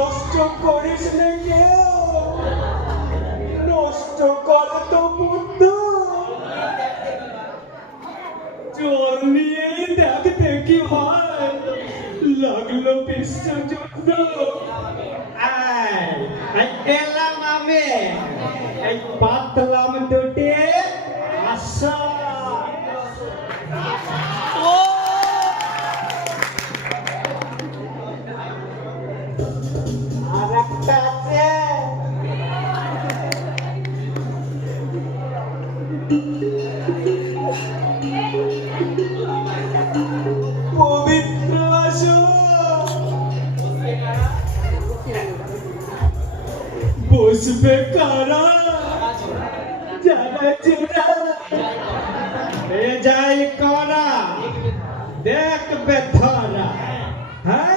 নষ্ট করিস না কেউ। নষ্ট কর তো বুদ্ধ চোর নিয়ে দেখতে কি হয় লাগল বিশ্বযুদ্ধ আয় পেলাম আমি। পাতলাম দুটে আসল বসবে কারা? এ যাই করা? দেখবে ধরা হ্যাঁ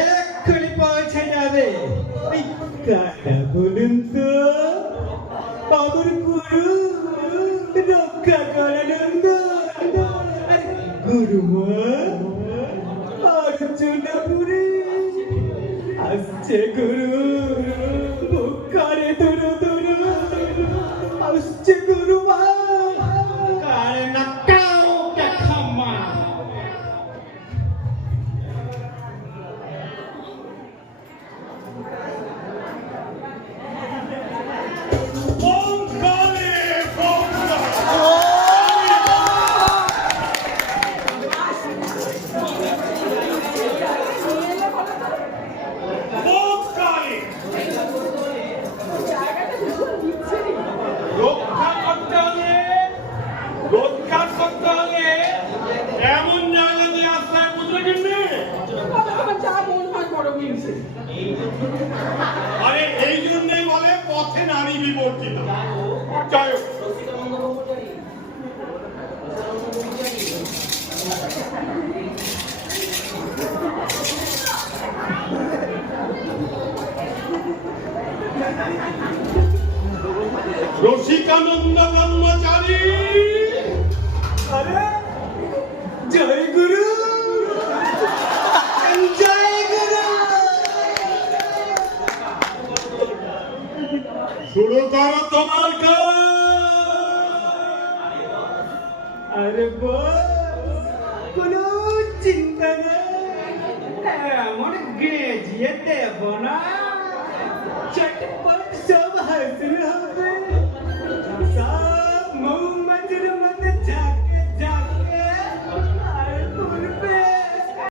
এক্ষুনি পৌঁছে যাবে। বলুন তো। 구름아 아름주나 부리 아스제 구름 목가에 들어들어 아스제 আরে এই জন্যই বলে পথে নারী বিবর্তিত। যাই হোক। রসিকানন্দ ব্রহ্মচারী! করো তোমার আরে কোন চিন্তা নেই। এমন গেজিয়ে দেব না চটপট সব হাসিল